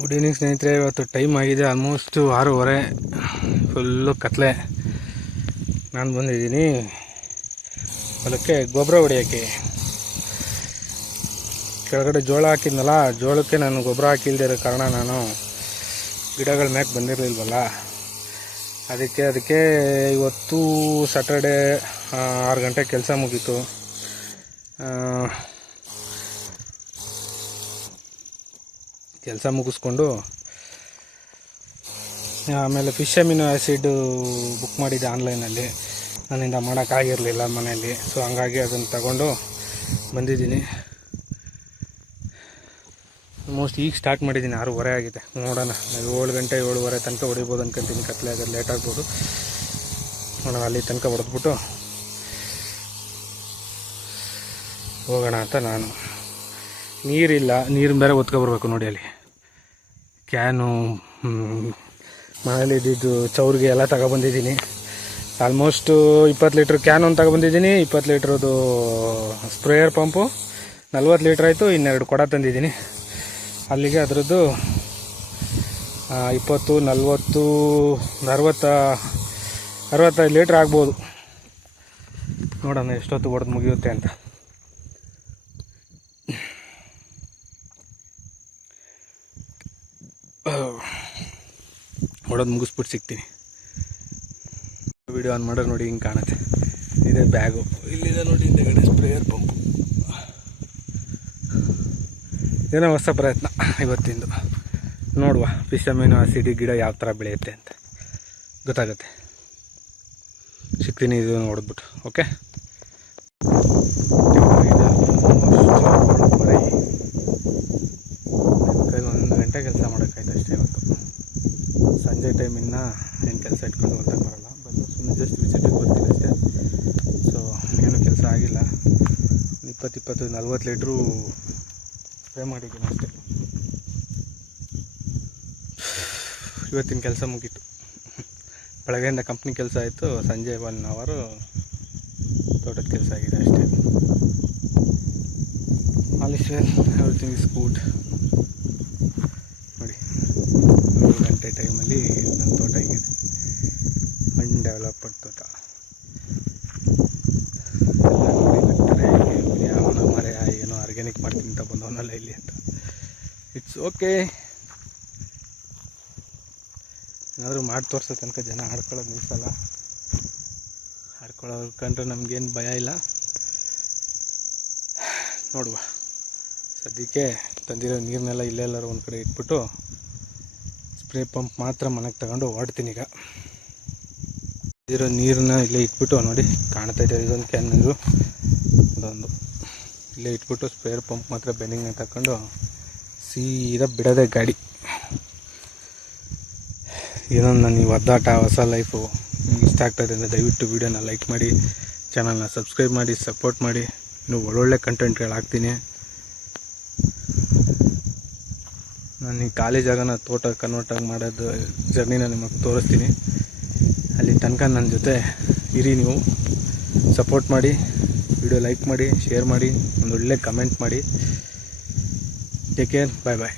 Good evening ಸ್ನೇಹಿತರೆ. ಇವತ್ತು time ಆಗಿದೆ. ಆಲ್ಮೋಸ್ಟ್ ಆರೂವರೆ. ಫುಲ್ಲು ಕತ್ಲೆ. ನಾನು ಬಂದಿದ್ದೀನಿ ಹೊಲಕ್ಕೆ ಗೊಬ್ಬರ ಹೊಡಿಯೋಕ್ಕೆ. ಕೆಳಗಡೆ ಜೋಳ ಹಾಕಿದ್ನಲ್ಲ, ಜೋಳಕ್ಕೆ ನಾನು ಗೊಬ್ಬರ ಹಾಕಿಲ್ದೇ ಇರೋ ಕಾರಣ ನಾನು ಗಿಡಗಳ ಮ್ಯಾಕೆ ಬಂದಿರಲಿಲ್ವಲ್ಲ. ಅದಕ್ಕೆ ಅದಕ್ಕೆ ಇವತ್ತು ಸ್ಯಾಟರ್ಡೆ ಆರು ಗಂಟೆ ಕೆಲಸ ಮುಗೀತು. ಕೆಲಸ ಮುಗಿಸ್ಕೊಂಡು, ಆಮೇಲೆ ಫಿಶ್ ಅಮಿನೋ ಆ್ಯಸಿಡ್ ಬುಕ್ ಮಾಡಿದ್ದೆ ಆನ್ಲೈನಲ್ಲಿ ನನ್ನಿಂದ ಮಾಡೋಕ್ಕಾಗಿರಲಿಲ್ಲ ಮನೆಯಲ್ಲಿ. ಸೊ ಹಂಗಾಗಿ ಅದನ್ನು ತಗೊಂಡು ಬಂದಿದ್ದೀನಿ. ಆಲ್ಮೋಸ್ಟ್ ಈಗ ಸ್ಟಾರ್ಟ್ ಮಾಡಿದ್ದೀನಿ. ಆರೂವರೆ ಆಗಿದೆ. ನೋಡೋಣ. ಏಳು ಗಂಟೆ, ಏಳುವರೆ ತನಕ ಹೊಡಿಬೋದು ಅನ್ಕೊಂತೀನಿ. ಕತ್ಲೆ ಆಗೋದು ಲೇಟ್ ಆಗ್ಬೋದು. ನೋಡೋಣ, ಅಲ್ಲಿ ತನಕ ಹೊಡೆದ್ಬಿಟ್ಟು ಹೋಗೋಣ ಅಂತ ನಾನು. ನೀರಿಲ್ಲ. ನೀರು ಬೇರೆ ಒತ್ಕೊಬರ್ಬೇಕು ನೋಡಿ ಅಲ್ಲಿ. ಕ್ಯಾನು ಮನೇಲಿ ಇದ್ದಿದ್ದು ಚೌರಿಗೆ ಎಲ್ಲ ತಗೊಬಂದಿದ್ದೀನಿ. ಆಲ್ಮೋಸ್ಟು ಇಪ್ಪತ್ತು ಲೀಟ್ರ್ ಕ್ಯಾನ್ ಒಂದು ತಗೊಬಂದಿದ್ದೀನಿ, ಇಪ್ಪತ್ತು ಲೀಟ್ರದು ಸ್ಪ್ರೇಯರ್ ಪಂಪು ನಲ್ವತ್ತು ಲೀಟ್ರ್ ಆಯಿತು, ಇನ್ನೆರಡು ಕೊಡ ತಂದಿದ್ದೀನಿ. ಅಲ್ಲಿಗೆ ಅದರದ್ದು ಇಪ್ಪತ್ತು, ನಲ್ವತ್ತು, ಅರವತ್ತ, ಅರವತ್ತೈದು ಲೀಟ್ರ್ ಆಗ್ಬೋದು. ನೋಡೋಣ ಎಷ್ಟೊತ್ತು ಹೊಡೆದು ಮುಗಿಯುತ್ತೆ ಅಂತ. ಹೊಡೆದು ಮುಗಿಸ್ಬಿಟ್ಟು ಸಿಗ್ತೀನಿ. ವಿಡಿಯೋ ಆನ್ ಮಾಡೋರು ನೋಡಿ ಹಿಂಗೆ ಕಾಣುತ್ತೆ. ಇದೆ ಬ್ಯಾಗು. ಇಲ್ಲಿದೆ ನೋಡಿ ಹಿಂದೆಗಡೆ ಸ್ಪ್ರೇಯರ್ ಪಂಪು. ಏನೋ ಹೊಸ ಪ್ರಯತ್ನ ಇವತ್ತಿಂದು. ನೋಡುವ. ಪಿಸಮೀನು ಆಸಿಡಿ ಗಿಡ ಯಾವ ಥರ ಬೆಳೆಯುತ್ತೆ ಅಂತ. ಗೊತ್ತಾಗುತ್ತೆ. ಸಿಗ್ತೀನಿ ಇದು ನೋಡಿದ್ಬಿಟ್ಟು ಓಕೆ ಒಂದು ಗಂಟೆ ಕೆಲಸ ಮಾಡೋಕ್ಕಾಯ್ತು ಅಷ್ಟೇ ಇವತ್ತು ಟೈಮಿಂದ ಏನು ಕೆಲಸ ಇಟ್ಕೊಂಡು ಹೋಗ್ತಾ ಬರಲ್ಲ. ಬಟ್ ಸುಮ್ಮನೆ ಜಸ್ಟ್ ವಿಸಿಟಿಗೆ ಬರ್ತೀನಿ ಅಷ್ಟೇ. ಸೊ ಏನು ಕೆಲಸ ಆಗಿಲ್ಲ. ಇಪ್ಪತ್ತು ಇಪ್ಪತ್ತು ನಲ್ವತ್ತು ಲೀಟ್ರು ಸ್ಪ್ರೇ ಮಾಡಿದ್ದೀನಿ ಅಷ್ಟೇ. ಇವತ್ತಿನ ಕೆಲಸ ಮುಗೀತು. ಬೆಳಗ್ಗೆಯಿಂದ ಕಂಪ್ನಿ ಕೆಲಸ ಆಯಿತು. ಸಂಜೆ ಒನ್ ಅವರು ತೋಟದ ಕೆಲಸ ಆಗಿದೆ ಅಷ್ಟೇ. All is well everything is good ನೋಡಿ ಏಳು ಗಂಟೆ ಟೈಮಲ್ಲಿ ನನ್ನ ತೋಟ ಹಿಂಗಿದೆ. ಅನ್ಡೆವಲಪ್ಡ್ ತೋಟ. ಯಾವನ ಏನೋ ಆರ್ಗ್ಯಾನಿಕ್ ಮಾಡ್ತೀನಿ ಅಂತ ಬಂದವನಲ್ಲ ಇಲ್ಲಿ ಅಂತ. ಇಟ್ಸ್ ಓಕೆ ಏನಾದರೂ ಮಾಡಿ ತೋರಿಸೋ ತನಕ ಜನ ಆಡ್ಕೊಳ್ಳೋದು ನಿಲ್ಸಲ್ಲ ಆಡ್ಕೊಳ್ಳೋದು ಕಂಡ್ರೆ ನಮಗೇನು ಭಯ ಇಲ್ಲ. ನೋಡುವ. ಸದ್ಯಕ್ಕೆ ತಂದಿರೋ ನೀರನ್ನೆಲ್ಲ ಇಲ್ಲೆಲ್ಲರೂ ಒಂದು ಕಡೆ ಇಟ್ಬಿಟ್ಟು ಸ್ಪ್ರೇ ಪಂಪ್ ಮಾತ್ರ ಮನೆಗೆ ತಗೊಂಡು ಹೊರಡ್ತೀನಿ ಈಗ. ಇರೋ ನೀರನ್ನ ಇಲ್ಲೇ ಇಟ್ಬಿಟ್ಟು ನೋಡಿ, ಕಾಣ್ತಾ ಇದೆ ಇದೊಂದು ಕ್ಯಾನ್ ನೀರು ಅದೊಂದು ಇಲ್ಲೇ ಇಟ್ಬಿಟ್ಟು ಸ್ಪ್ರೇ ಪಂಪ್ ಮಾತ್ರ ಬೆಂಡಿಂಗ್ನ ತಗೊಂಡು ಸೀದಾ ಬಿಡೋದೆ ಗಾಡಿ. ಇದೊಂದು ನಾನು ಈ ಒದ್ದಾಟ ಹೊಸ ಲೈಫು ಇಷ್ಟ ಆಗ್ತಾಯಿದೆ ಅಂದರೆ ದಯವಿಟ್ಟು ವೀಡಿಯೋನ ಲೈಕ್ ಮಾಡಿ ಚಾನಲ್ನ ಸಬ್ಸ್ಕ್ರೈಬ್ ಮಾಡಿ ಸಪೋರ್ಟ್ ಮಾಡಿ. ಇನ್ನೂ ಒಳ್ಳೊಳ್ಳೆ ಕಂಟೆಂಟ್ಗಳು ಹಾಕ್ತೀನಿ ನಾನು ಈ ಖಾಲಿ ಜಾಗನ ತೋಟ ಕನ್ವರ್ಟ್ ಆಗಿ ಮಾಡೋದು ಜರ್ನಿನ ನಿಮಗೆ ತೋರಿಸ್ತೀನಿ. ಅಲ್ಲಿ ತನಕ ನನ್ನ ಜೊತೆ ಇರಿ ನೀವು. ಸಪೋರ್ಟ್ ಮಾಡಿ ವಿಡಿಯೋ ಲೈಕ್ ಮಾಡಿ ಶೇರ್ ಮಾಡಿ, ಒಂದು ಒಳ್ಳೆ ಕಮೆಂಟ್ ಮಾಡಿ. ಟೇಕ್ ಕೇರ್ ಬಾಯ್ ಬಾಯ್